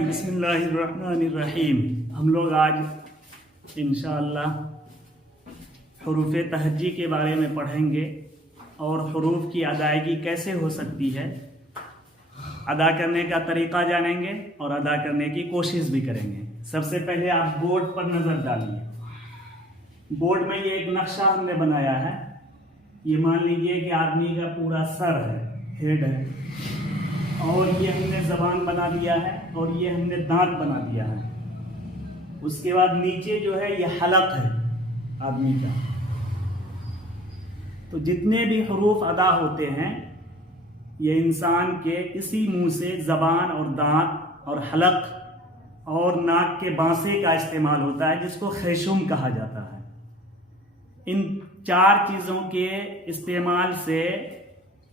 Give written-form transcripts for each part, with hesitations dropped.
बिस्मिल्लाहिर्रहमानिर्रहीम। हम लोग आज इंशाअल्लाह हरूफ तहज्जी के बारे में पढ़ेंगे और हरूफ की अदायगी कैसे हो सकती है, अदा करने का तरीक़ा जानेंगे और अदा करने की कोशिश भी करेंगे। सबसे पहले आप बोर्ड पर नज़र डालिए। बोर्ड में ये एक नक्शा हमने बनाया है। ये मान लीजिए कि आदमी का पूरा सर है, हेड है, और ये हमने ज़बान बना दिया है और ये हमने दांत बना दिया है। उसके बाद नीचे जो है ये हलक है आदमी का। तो जितने भी हरूफ अदा होते हैं ये इंसान के इसी मुंह से ज़बान और दांत और हलक और नाक के बांसे का इस्तेमाल होता है, जिसको खैशुम कहा जाता है। इन चार चीज़ों के इस्तेमाल से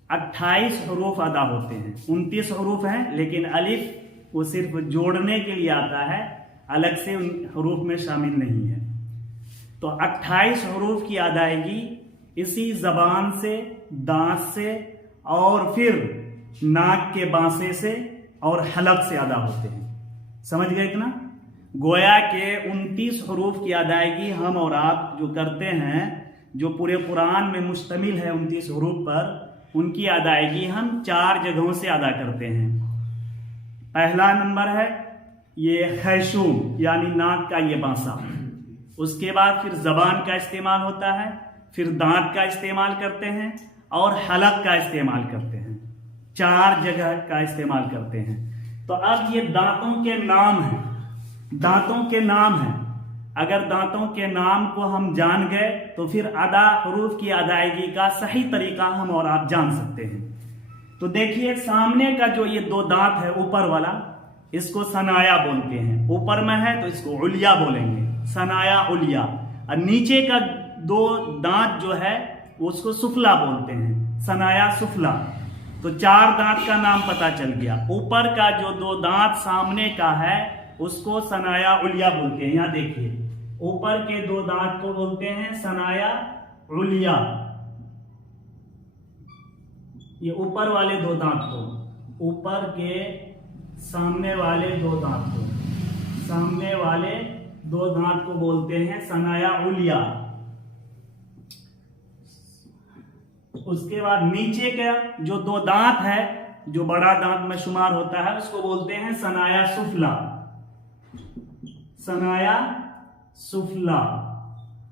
28 हरूफ अदा होते हैं। 29 हरूफ हैं, लेकिन अलिफ वो सिर्फ जोड़ने के लिए आता है, अलग से उन हरूफ में शामिल नहीं है। तो 28 हरूफ की अदायगी इसी ज़बान से, दांत से और फिर नाक के बांसे से और हलक से अदा होते हैं। समझ गए इतना? गोया के 29 हरूफ की अदायगी हम और आप जो करते हैं, जो पूरे कुरान में मुश्तमिल है 29 हरूफ पर, उनकी अदायगी हम 4 जगहों से अदा करते हैं। पहला नंबर है ये खैशूम, यानी नाक का ये बांसा। उसके बाद फिर ज़बान का इस्तेमाल होता है, फिर दांत का इस्तेमाल करते हैं और हलक का इस्तेमाल करते हैं। 4 जगह का इस्तेमाल करते हैं। तो अब ये दांतों के नाम हैं, दांतों के नाम हैं। अगर दांतों के नाम को हम जान गए तो फिर अदा हरूफ की अदायगी का सही तरीका हम और आप जान सकते हैं। तो देखिए, सामने का जो ये 2 दांत है ऊपर वाला, इसको सनाया बोलते हैं। ऊपर में है तो इसको उलिया बोलेंगे, सनाया उलिया। और नीचे का 2 दांत जो है उसको सुफला बोलते हैं, सनाया सुफला। तो 4 दांत का नाम पता चल गया। ऊपर का जो 2 दांत सामने का है उसको सनाया उलिया बोलते हैं। यहाँ देखिए, ऊपर के 2 दांत को बोलते हैं सनाया उलिया। ये ऊपर वाले 2 दांत को, ऊपर के सामने वाले 2 दांत को, सामने वाले 2 दांत को बोलते हैं सनाया उलिया। उसके बाद नीचे का जो 2 दांत है, जो बड़ा दांत में शुमार होता है, उसको बोलते हैं सनाया सुफला, सनाया सुफला।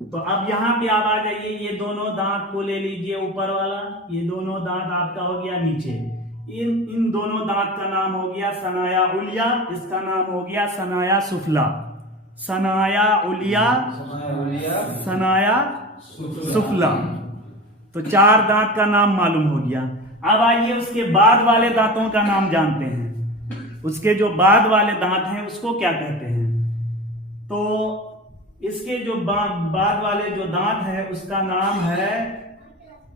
तो अब यहां पे आप आ जाइए, ये दोनों दांत को ले लीजिए, ऊपर वाला, ये दोनों दांत आपका हो गया नीचे। इन दोनों दांत का नाम हो गया सनाया उलिया, इसका नाम हो गया सनाया सुफला। सनाया उलिया, सनाया सुफला। तो 4 दांत का नाम मालूम हो गया। अब आइए उसके बाद वाले दांतों का नाम जानते हैं। उसके जो बाद वाले दांत हैं उसको क्या कहते हैं? तो इसके जो बाद वाले जो दांत है उसका नाम है,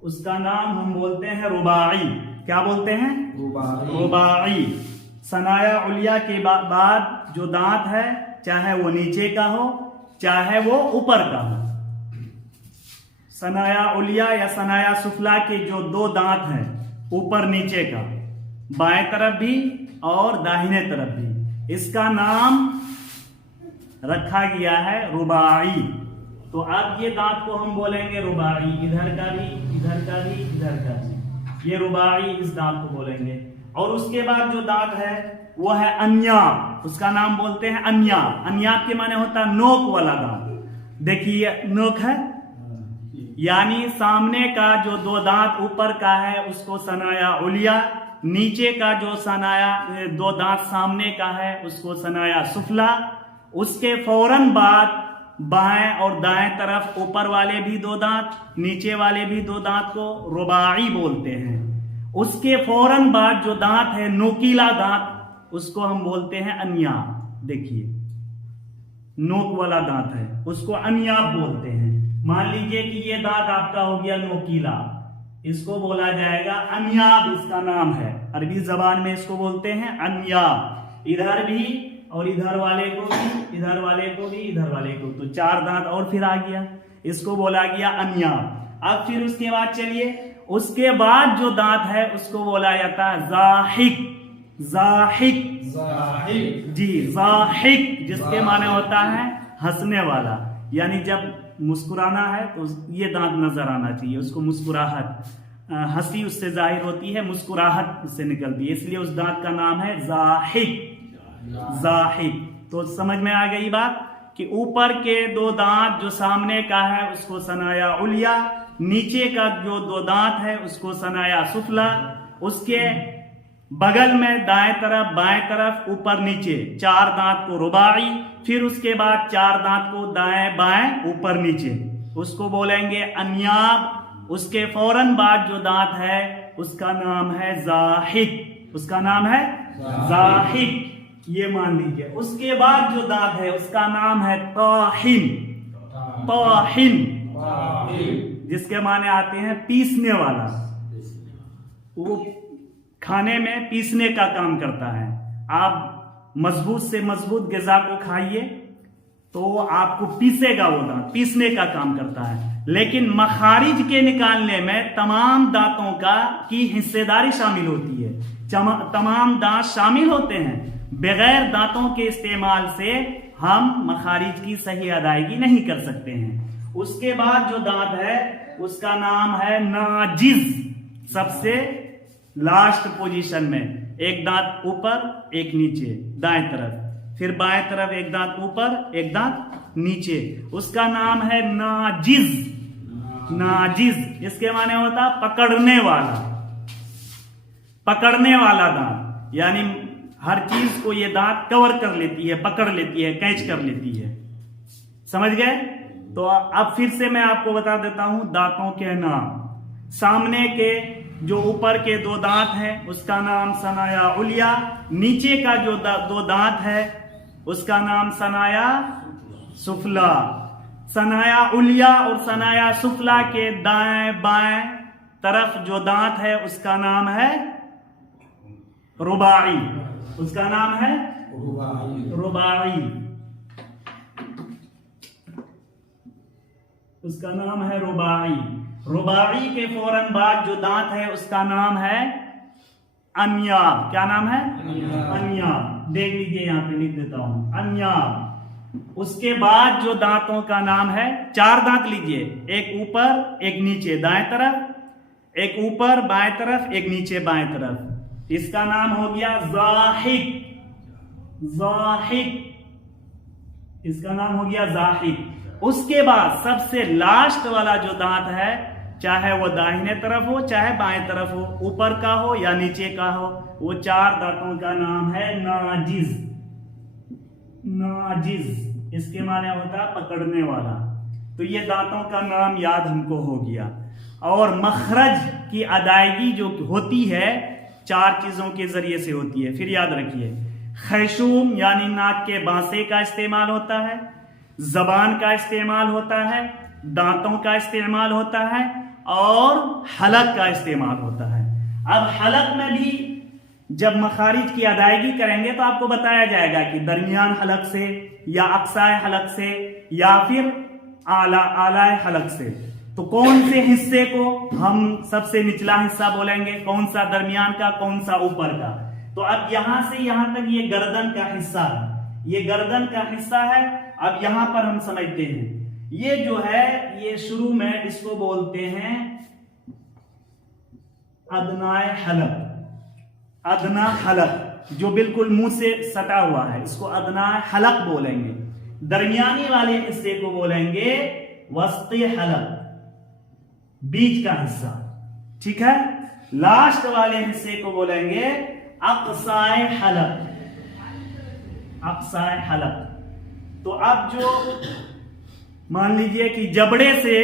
उसका नाम हम बोलते हैं रुबाई। क्या बोलते हैं? रुबाई। सनाया उलिया के बाद जो दांत है, चाहे वो नीचे का हो चाहे वो ऊपर का हो, सनाया उलिया या सनाया सुफला के जो 2 दांत हैं, ऊपर नीचे का, बाएं तरफ भी और दाहिने तरफ भी, इसका नाम रखा गया है रुबाई। तो अब ये दांत को हम बोलेंगे रुबाई। इधर का भी, इधर का भी, इधर का भी, ये रुबाई इस दांत को बोलेंगे। और उसके बाद जो दांत है वो है अन्याब। उसका नाम बोलते हैं अन्याब। अन्याब के माने होता है नोक वाला दांत। देखिए नोक है, यानी सामने का जो 2 दांत ऊपर का है उसको सनाया उलिया, नीचे का जो सनाया 2 दांत सामने का है उसको सनाया सुफला। उसके फौरन बाद बाएं और दाएं तरफ ऊपर वाले भी 2 दांत, नीचे वाले भी 2 दांत को रुबाई बोलते हैं। उसके फौरन बाद जो दांत है नोकीला दांत, उसको हम बोलते हैं अन्याब। देखिए नोक वाला दांत है, उसको अन्याब बोलते हैं। मान लीजिए कि ये दांत आपका हो गया नोकीला, इसको बोला जाएगा अन्याब, इसका नाम है। अरबी जबान में इसको बोलते हैं अन्याब। इधर भी और इधर वाले को भी, इधर वाले को भी, इधर वाले को, तो 4 दांत और फिर आ गया, इसको बोला गया अन्याब। अब फिर उसके बाद चलिए, उसके बाद जो दांत है उसको बोला जाता है जाहिक। ज़ाहिक, ज़ाहिक जी ज़ाहिक जिसके ज़ाहिक। माने होता है हंसने वाला, यानी जब मुस्कुराना है तो ये दांत नजर आना चाहिए, उसको मुस्कुराहट, हंसी उससे जाहिर होती है, मुस्कुराहट उससे निकलती है, इसलिए उस दांत का नाम है ज़ाहिक। ज़ाहिक। तो समझ में आ गई बात कि ऊपर के दो दांत जो सामने का है उसको सनाया उलिया, नीचे का जो दो दांत है उसको सनाया सुफला, उसके बगल में दाएं तरफ बाएं तरफ ऊपर नीचे चार दांत को रुबाई, फिर उसके बाद चार दांत को दाएं बाएं ऊपर नीचे, उसको बोलेंगे अन्याब। उसके फौरन बाद जो दांत है उसका नाम है ज़ाहिक, उसका नाम है ज़ाहिक, ये मान लीजिए। उसके बाद जो दांत है उसका नाम है ताहिन, ताहिन जिसके माने आते हैं पीसने वाला, वो खाने में पीसने का काम करता है। आप मजबूत से मजबूत ग़िज़ा को खाइए तो आपको पीसेगा, वो दांत पीसने का काम करता है। लेकिन मखारिज के निकालने में तमाम दांतों की हिस्सेदारी शामिल होती है, तमाम दांत शामिल होते हैं। बगैर दांतों के इस्तेमाल से हम मखारिज की सही अदायगी नहीं कर सकते हैं। उसके बाद जो दांत है उसका नाम है नाजिज, सबसे लास्ट पोजीशन में, एक दांत ऊपर एक नीचे दाएं तरफ, फिर बाएं तरफ एक दांत ऊपर एक दांत नीचे, उसका नाम है नाजिज। नाजिज इसके माने होता पकड़ने वाला, पकड़ने वाला दांत, यानी हर चीज को ये दांत कवर कर लेती है, पकड़ लेती है, कैच कर लेती है। समझ गए? तो अब फिर से मैं आपको बता देता हूं दांतों के नाम। सामने के जो ऊपर के दो दांत हैं उसका नाम सनाया उलिया, नीचे का जो दो दांत है उसका नाम सनाया सुफला। सनाया उलिया और सनाया सुफला के दाएं बाएं तरफ जो दांत है उसका नाम है रुबाई, उसका नाम है रुबाई, उसका नाम है रुबाई। रुबाई के फौरन बाद जो दांत है उसका नाम है अन्याब। क्या नाम है? अन्याब। देख लीजिए यहां पे लिख देता हूं, अन्याब। उसके बाद जो दांतों का नाम है, चार दांत लीजिए, एक ऊपर एक नीचे दाएं तरफ, एक ऊपर बाएं तरफ एक नीचे बाएं तरफ, इसका नाम हो गया ज़ाहिक। ज़ाहिक, इसका नाम हो गया ज़ाहिक। उसके बाद सबसे लास्ट वाला जो दांत है, चाहे वो दाहिने तरफ हो चाहे बाएं तरफ हो, ऊपर का हो या नीचे का हो, वो चार दांतों का नाम है नाजिज। नाजिज इसके माने होता है पकड़ने वाला। तो ये दांतों का नाम याद हमको हो गया। और मखरज की अदायगी जो होती है चार चीजों के जरिए से होती है, फिर याद रखिए। खैशूम यानी नाक के बांसे का इस्तेमाल होता है, जबान का इस्तेमाल होता है, दांतों का इस्तेमाल होता है और हलक का इस्तेमाल होता है। अब हलक में भी जब मखारिज की अदायगी करेंगे तो आपको बताया जाएगा कि दरमियान हलक से या अक्साए हलक से या फिर आलाए हलक से। तो कौन से हिस्से को हम सबसे निचला हिस्सा बोलेंगे, कौन सा दरमियान का, कौन सा ऊपर का। तो अब यहां से यहां तक ये गर्दन का हिस्सा है, ये गर्दन का हिस्सा है। अब यहां पर हम समझते हैं, ये जो है ये शुरू में इसको बोलते हैं अदनाए हलक। अदना हलक जो बिल्कुल मुंह से सटा हुआ है, इसको अदनाए हलक बोलेंगे। दरमियानी वाले हिस्से को बोलेंगे वस्ती हलक, बीच का हिस्सा, ठीक है। लास्ट वाले हिस्से को बोलेंगे अक्साए हलक, अक्साए हलक। तो अब जो मान लीजिए कि जबड़े से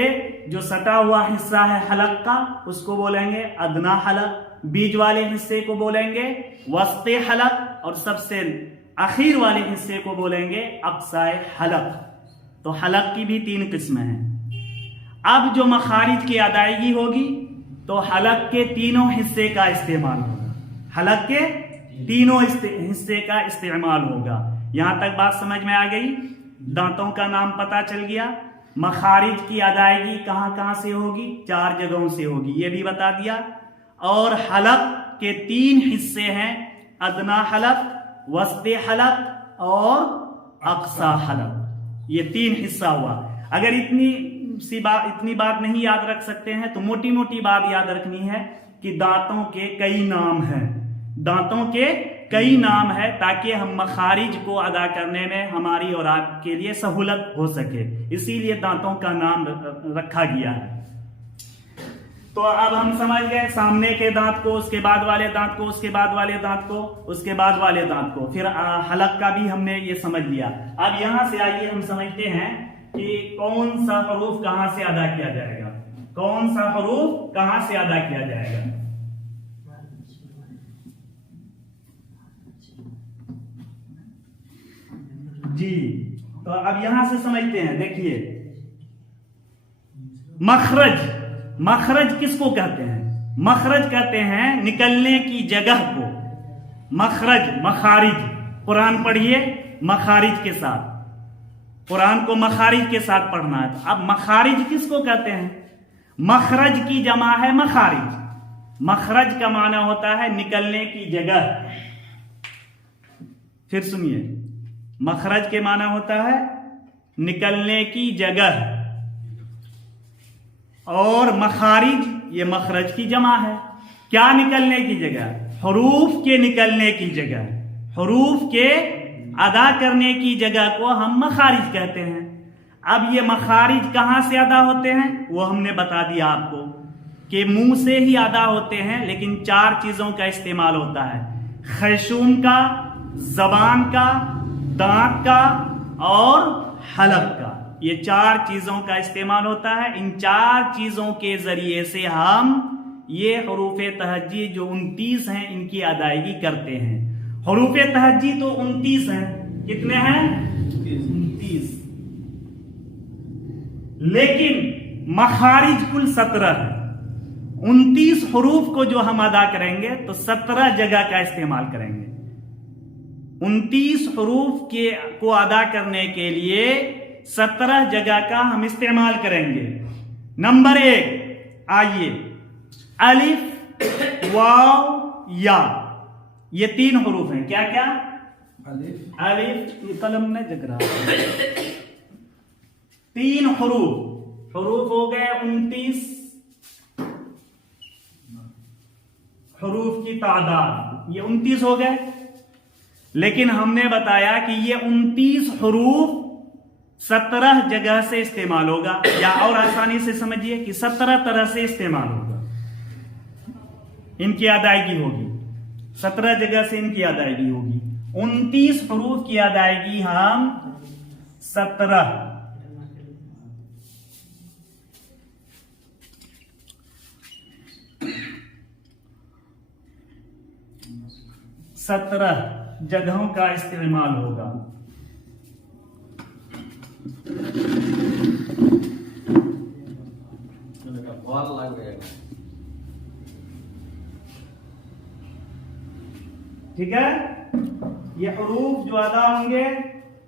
जो सटा हुआ हिस्सा है हलक का, उसको बोलेंगे अदना हलक, बीच वाले हिस्से को बोलेंगे वस्ते हलक और सबसे आखिर वाले हिस्से को बोलेंगे अक्साए हलक। तो हलक की भी तीन किस्में हैं। अब जो मखारिज की अदायगी होगी तो हलक के तीनों हिस्से का इस्तेमाल होगा, हलक के तीनों हिस्से का इस्तेमाल होगा। यहां तक बात समझ में आ गई? दांतों का नाम पता चल गया। मखारिज की अदायगी कहां कहां से होगी? चार जगहों से होगी, ये भी बता दिया। और हलक के तीन हिस्से हैं, अदना हलक, वस्ते हलक और अक्सा हलक। ये 3 हिस्सा हुआ। अगर इतनी बात नहीं याद रख सकते हैं तो मोटी मोटी बात याद रखनी है कि दांतों के कई नाम हैं, दांतों के कई नाम है, ताकि हम मखारिज को अदा करने में हमारी और आपके लिए सहूलत हो सके, इसीलिए दांतों का नाम रखा गया है। तो अब हम समझ गए सामने के दांत को, उसके बाद वाले दांत को, उसके बाद वाले दांत को, उसके बाद वाले दांत को, फिर हलक का भी हमने ये समझ लिया। अब यहां से आइए हम समझते हैं कि कौन सा हरूफ कहां से अदा किया जाएगा, कौन सा हरूफ कहां से अदा किया जाएगा। जी, तो अब यहां से समझते हैं। देखिए, मखरज, मखरज किसको कहते हैं? मखरज कहते हैं निकलने की जगह को। मखरज, मखारिज, कुरान पढ़िए मखारिज के साथ, कुरान को मखारिज के साथ पढ़ना है। तो अब मखारिज किसको कहते हैं? मखरज की जमा है मखारिज। मखरज का माना होता है निकलने की जगह। फिर सुनिए, मखरज के माना होता है निकलने की जगह, और मखारिज ये मखरज की जमा है। क्या निकलने की जगह? हरूफ के निकलने की जगह, हरूफ के अदा करने की जगह को हम मखारिज कहते हैं। अब ये मखारिज कहां से अदा होते हैं वो हमने बता दिया आपको कि मुंह से ही अदा होते हैं, लेकिन 4 चीजों का इस्तेमाल होता है, खैशूम का, जबान का, दांत का और हलक का। ये 4 चीजों का इस्तेमाल होता है। इन 4 चीजों के जरिए से हम ये हरूफ तहज्जी जो 29 हैं इनकी अदायगी करते हैं। हरूफ तहज्जी तो 29 हैं। कितने हैं? 29। लेकिन मखारिज कुल 17 है। 29 हरूफ को जो हम अदा करेंगे तो 17 जगह का इस्तेमाल करेंगे। 29 हरूफ को अदा करने के लिए 17 जगह का हम इस्तेमाल करेंगे। नंबर 1 आइए, अलिफ, वाव, या, ये 3 हरूफ हैं। क्या क्या? अलिफ, अलिफ, कलम में जग रहा है। 3 हरूफ, हरूफ हो गए 29 हरूफ की तादाद, ये 29 हो गए। लेकिन हमने बताया कि ये 29 हरूफ 17 जगह से इस्तेमाल होगा, या और आसानी से समझिए कि 17 तरह से इस्तेमाल होगा, इनकी अदायगी होगी। 17 जगह से इनकी अदायगी होगी। 29 हरूफ की अदायगी हम 17 जगहों का इस्तेमाल होगा। ठीक है, ये हरूफ जो अदा होंगे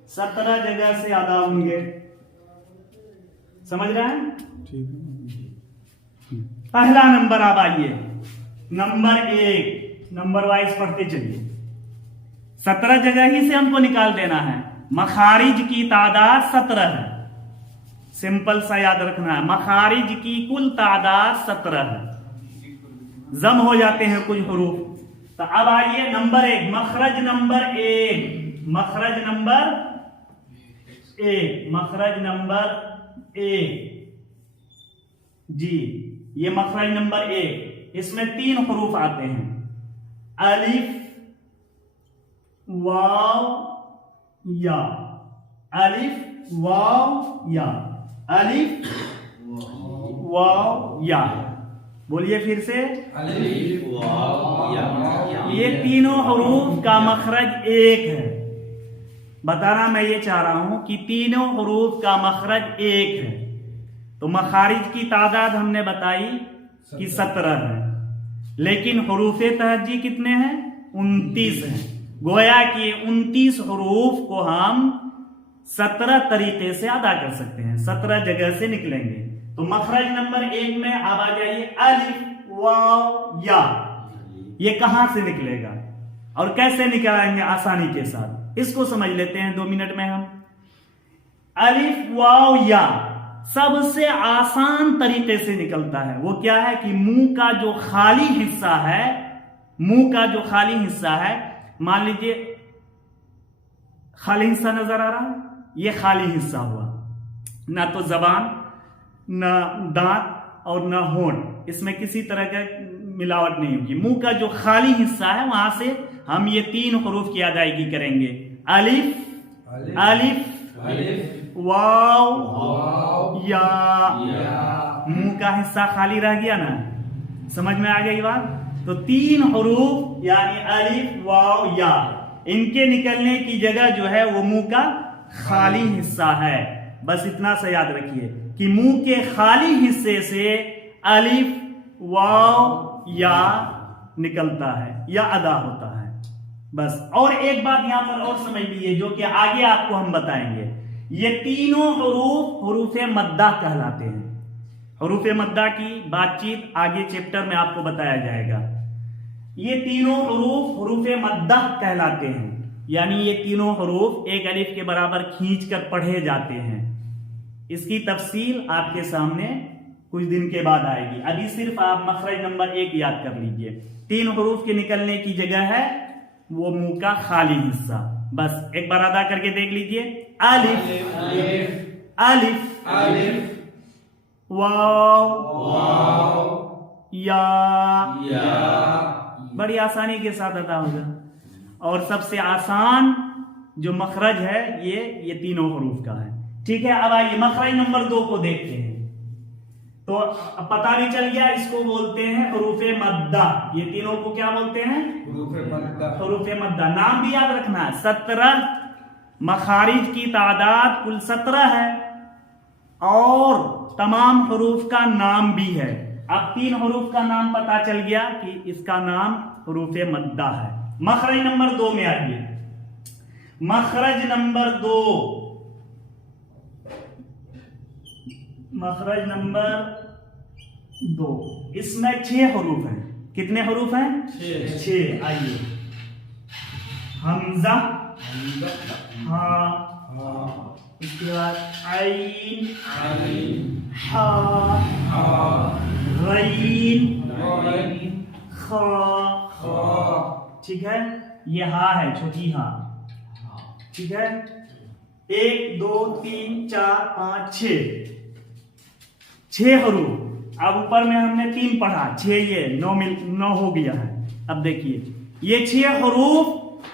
17 जगह से अदा होंगे। समझ रहे हैं? पहला नंबर, आप आइए नंबर 1, नंबर वाइज पढ़ते चलिए। 17 जगह ही से हमको निकाल देना है। मखारिज की तादाद 17 है। सिंपल सा याद रखना है, मखारिज की कुल तादाद 17 है। जम हो जाते हैं कुछ हरूफ। तो अब आइए नंबर 1, मखरज नंबर 1, मखरज नंबर 1, मखरज नंबर 1। जी, ये मखरज नंबर 1, इसमें 3 हरूफ आते हैं, अलिफ, वाव, या। अलिफ, वाव, या, अलिफ, वाव, या। बोलिए फिर से, अलिफ, वाव, या। ये तीनों हरूफ का मखरज 1 है। बताना मैं ये चाह रहा हूं कि तीनों हरूफ का मखरज 1 है। तो मखारिज की तादाद हमने बताई कि 17 है, लेकिन हरूफ तहज्जी कितने हैं? 29 हैं। गोया कि 29 हरूफ को हम 17 तरीके से अदा कर सकते हैं, 17 जगह से निकलेंगे। तो मखरज नंबर 1 में अब आ जाइए, अलिफ, वाव, या। ये कहां से निकलेगा? اور کیسے نکالیں گے آسانی کے ساتھ اس کو سمجھ لیتے ہیں 2 منٹ میں ہم. الف واو یا سب سے آسان طریقے سے نکلتا ہے. وہ کیا ہے کہ منہ کا جو خالی حصہ ہے، منہ کا جو خالی حصہ ہے، مان لیجئے خالی حصہ نظر آ رہا ہے، یہ خالی حصہ ہوا، نہ تو زبان، نہ دانت اور نہ ہونٹ، اس میں کسی طرح کا ملاوٹ نہیں ہوگی. منہ کا جو خالی حصہ ہے وہاں سے ہم یہ 3 حروف کی ادائیگی کریں گے. الف الف واو یا. منہ کا حصہ خالی رہ گیا نا، سمجھ میں آ گئی بات؟ تو 3 حروف یعنی الف واو یا، ان کے نکلنے کی جگہ جو ہے وہ منہ کا خالی حصہ ہے. بس اتنا سا یاد رکھیے کہ منہ کے خالی حصے سے الف واو یا نکلتا ہے یا ادا ہوتا ہے. بس اور ایک بات یہاں پر اور سمجھ لیجیے جو کہ آگے آپ کو ہم بتائیں گے. یہ تینوں حروف حروف مدہ کہلاتے ہیں. حروف مدہ کی بات چیت آگے چیپٹر میں آپ کو بتایا جائے گا. یہ تینوں حروف حروف مدہ کہلاتے ہیں، یعنی یہ تینوں حروف ایک الف کے برابر کھینچ کر پڑھے جاتے ہیں. اس کی تفصیل آپ کے سامنے کچھ دن کے بعد آئے گی. ابھی صرف آپ مخرج نمبر 1 یاد کر لیجئے. 3 حروف کے نکلنے کی جگہ ہے وہ منہ کا خالی حصہ. بس ایک بار ادا کر کے دیکھ لیجئے. الف الف واو یا. بڑی آسانی کے ساتھ ادا ہوگا. اور سب سے آسان جو مخرج ہے یہ تینوں حروف کا ہے. ٹھیک ہے، اب آئیے مخرج نمبر 2 کو دیکھتے ہیں. تو اب پتہ نہیں چل گیا، اس کو بولتے ہیں حروف مدہ. یہ تینوں کو کیا بولتے ہیں؟ حروف مدہ. نام بھی یاد رکھنا ہے. 17 مخارج کی تعداد کل 17 ہے اور تمام حروف کا نام بھی ہے. اب 3 حروف کا نام پتہ چل گیا کہ اس کا نام حروف مدہ ہے. مخرج نمبر 2 میں آئیے. مخرج نمبر 2، مخرج نمبر 2، اس میں 6 حروف ہیں. کتنے حروف ہیں؟ 6. آئیے. حمزہ، ہاں، اس کے بعد عین، ہا، غین، خا. ٹھیک ہے، یہ ہا ہے، چھوٹی ہا. ٹھیک ہے، 1 2 3 4 5 6 حروف. اب اوپر میں ہم نے 3 پڑھا، 6 یہ 9 ہو گیا ہے. اب دیکھیے یہ 6 حروف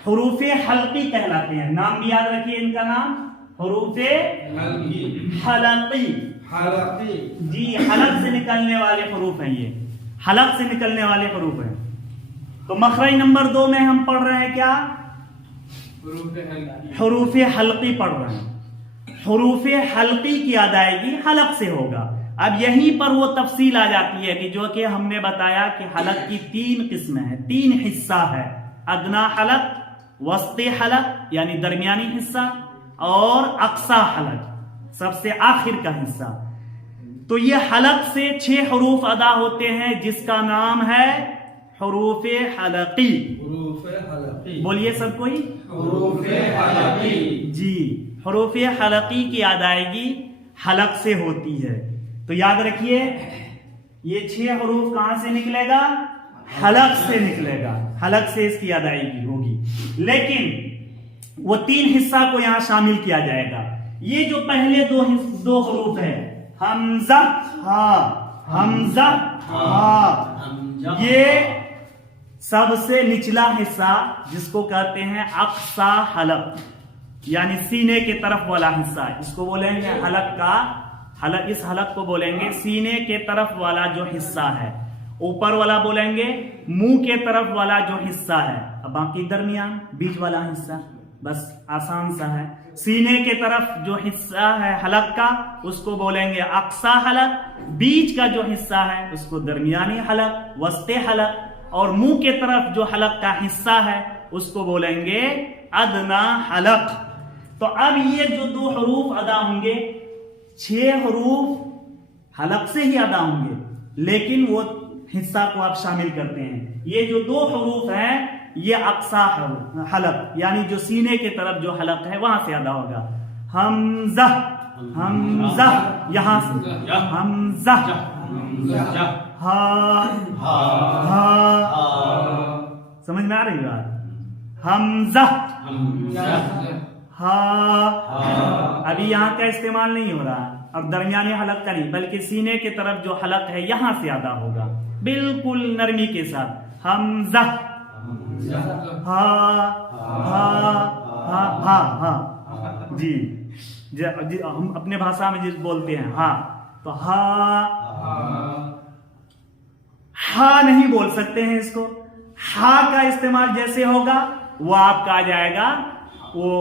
حروف حلقی کہلاتے ہیں. نام بھی یاد رکھیے ان کا نام حروف حلقی. جی، حلق سے نکلنے والے حروف ہیں. یہ حلق سے نکلنے والے حروف ہیں. تو مخرج نمبر 2 میں ہم پڑھ رہے ہیں کیا؟ حروف حلقی پڑھ رہے ہیں. حروف حلقی کی ادائیگی حلق سے ہوگا. اب یہیں پر وہ تفصیل آ جاتی ہے کہ جو کہ ہم نے بتایا کہ حلق کی 3 قسمیں ہیں، 3 حصہ ہے. ادنا حلق، وسط حلق یعنی درمیانی حصہ، اور اقصی حلق سب سے آخر کا حصہ. تو یہ حلق سے 6 حروف ادا ہوتے ہیں جس کا نام ہے حروف حلقی. بولیے سب کوئی، حروف حلقی. جی، حروف حلقی کی ادائیگی حلق سے ہوتی ہے. تو یاد رکھیے یہ 6 حروف کہاں سے نکلے گا؟ حلق سے نکلے گا. حلق سے اس کی ادائیگی ہوگی. لیکن وہ 3 حصہ کو یہاں شامل کیا جائے گا. یہ جو پہلے 2 حروف ہیں، حمزہ ہا، حمزہ ہا، یہ سب سے نچلا حصہ جس کو کہتے ہیں اقصی حلق، یعنی سینے کے طرف والا حصہ. اس کو بولیں گے حلق کا حلق. اس حلق کو بولیں گے سینے کے طرف والا جو حصہ ہے. اوپر والا بولیں گے منہ کے طرف والا جو حصہ ہے. اب باقی درمیان بیچ والا حصہ. بس آسان سا ہے. سینے کے طرف جو حصہ ہے حلق کا اس کو بولیں گے اقصی حلق. بیچ کا جو حصہ ہے اس کو درمیانی حلق، وسط حلق. اور منہ کے طرف جو حلق کا حصہ ہے اس کو بولیں گے ادنا حلق. تو اب یہ جو 2 حروف ادا ہوں گے، 6 حروف حلق سے ہی ادا ہوں گے، لیکن وہ حصہ کو آپ شامل کرتے ہیں. یہ جو 2 حروف ہیں یہ اقصا حلق یعنی جو سینے کی طرف جو حلق ہے وہاں سے ادا ہوگا. حمزہ حمزہ یہاں سے حمزہ. ہا ہا سمجھ میں آ رہی بات؟ حمزہ ہا. ابھی یہاں کا استعمال نہیں ہو رہا اور درمیانی حلق کا نہیں بلکہ سینے کی طرف جو حلق ہے یہاں سے ادا ہوگا بالکل نرمی کے ساتھ. حمزہ ہا ہا ہا ہا. جی ہم اپنے بھاشا میں جس بولتے ہیں ہاں تو ہا نہیں بول سکتے ہیں اس کو. ہا کا استعمال جیسے ہوگا وہ آپ کا آ جائے گا وہ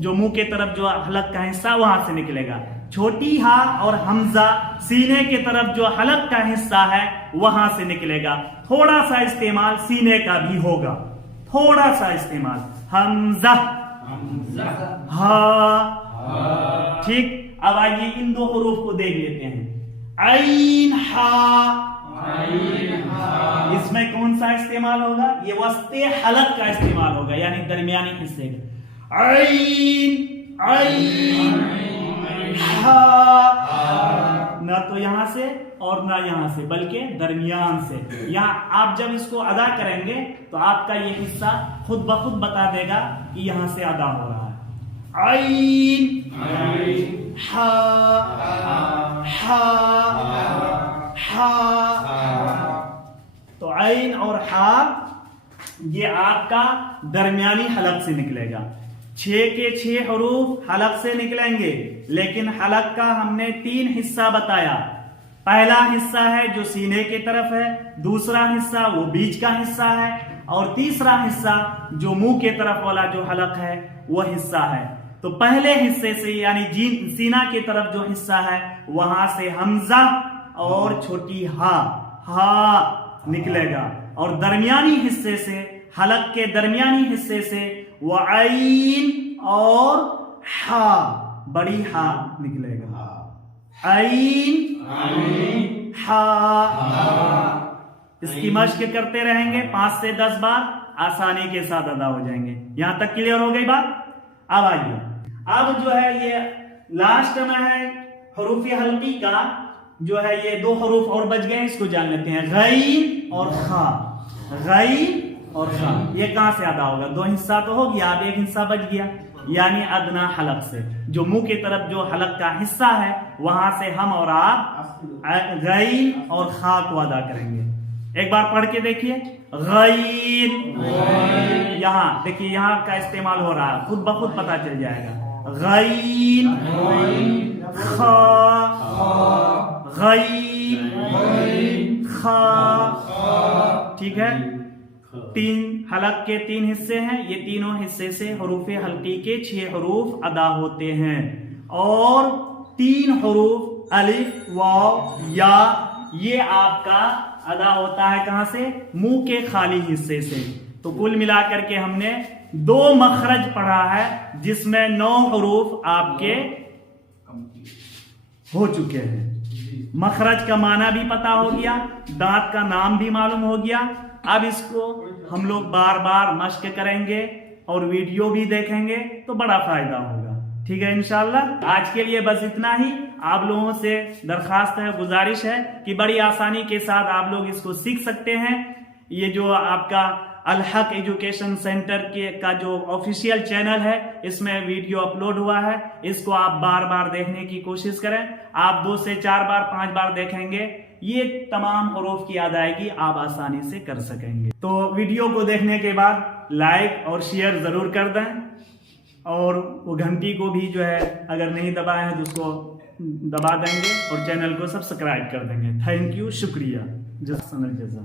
جو منہ کی طرف جو حلق کا حصہ وہاں سے نکلے گا. چھوٹی ہا اور حمزہ سینے کی طرف جو حلق کا حصہ ہے وہاں سے نکلے گا. تھوڑا سا استعمال سینے کا بھی ہوگا, تھوڑا سا استعمال. حمزہ ہا. ٹھیک, اب آئیے ان دو حروف کو دیکھ لیتے ہیں. عین ہا, اس میں کون سا استعمال ہوگا؟ یہ وسط حلق کا استعمال ہوگا یعنی درمیانی حصے کا. عین عین ہا, نہ تو یہاں سے اور نہ یہاں سے بلکہ درمیان سے. یہاں آپ جب اس کو ادا کریں گے تو آپ کا یہ حصہ خود بخود بتا دے گا کہ یہاں سے ادا ہو رہا ہے. عین ہا ہا. تو عین اور ہا یہ آپ کا درمیانی حلق سے نکلے گا. 6 کے 6 حروف حلق سے نکلیں گے لیکن حلق کا ہم نے 3 حصہ بتایا. پہلا حصہ ہے جو سینے کی طرف ہے, دوسرا حصہ وہ بیچ کا حصہ ہے اور تیسرا حصہ جو منہ کی طرف والا جو حلق ہے وہ حصہ ہے. تو پہلے حصے سے یعنی سینہ کی طرف جو حصہ ہے وہاں سے حمزہ اور چھوٹی ہا نکلے گا اور درمیانی حصے سے حلق کے درمیانی حصے سے وہ عین اور ہا بڑی ہا نکلے گا. عین ہا. اس کی مشق کرتے رہیں گے 5 سے 10 بار, آسانی کے ساتھ ادا ہو جائیں گے. یہاں تک کلیئر ہو گئی بات؟ اب آئیے, اب جو ہے یہ لاسٹ میں ہے حروف حلقی کا جو ہے یہ 2 حروف اور بچ گئے, اس کو جان لیتے ہیں. غین اور خا. غین اور خا یہ کہاں سے ادا ہوگا؟ 2 حصہ تو ہو گیا, اب 1 حصہ بچ گیا یعنی ادنا حلق سے جو منہ کی طرف جو حلق کا حصہ ہے وہاں سے ہم اور آپ غین اور خا کو ادا کریں گے. ایک بار پڑھ کے دیکھیے. غین, یہاں دیکھیے یہاں کا استعمال ہو رہا ہے, خود بخود پتا چل جائے گا. غین خا غین خا. ٹھیک ہے, 3 حلق کے 3 حصے ہیں, یہ تینوں حصے سے حروف حلقی کے 6 حروف ادا ہوتے ہیں اور 3 حروف الف واو یا یہ آپ کا ادا ہوتا ہے کہاں سے؟ منہ کے خالی حصے سے. تو کل ملا کر کے ہم نے 2 مخرج پڑھا ہے جس میں 9 حروف آپ کے ہو چکے ہیں. مخرج کا معنی بھی پتا ہو گیا, دانت کا نام بھی معلوم ہو گیا. اب اس کو ہم لوگ بار بار مشق کریں گے اور ویڈیو بھی دیکھیں گے تو بڑا فائدہ ہوگا. ٹھیک ہے انشاءاللہ. آج کے لیے بس اتنا ہی. آپ لوگوں سے درخواست ہے, گزارش ہے کہ بڑی آسانی کے ساتھ آپ لوگ اس کو سیکھ سکتے ہیں. یہ جو آپ کا الحق ایجوکیشن سینٹر کا جو آفیشیل چینل ہے اس میں ویڈیو اپلوڈ ہوا ہے, اس کو آپ بار بار دیکھنے کی کوشش کریں. آپ 2 سے 4 بار 5 بار دیکھیں گے یہ تمام حروف کی ادائیگی آپ آسانی سے کر سکیں گے. تو ویڈیو کو دیکھنے کے بعد لائک اور شیئر ضرور کر دیں اور وہ گھنٹی کو بھی جو ہے اگر نہیں دبائے ہیں تو اس کو دبا دیں گے اور چینل کو سبسکرائب کر دیں گے. تھینک یو, شکریہ. جزاک اللہ.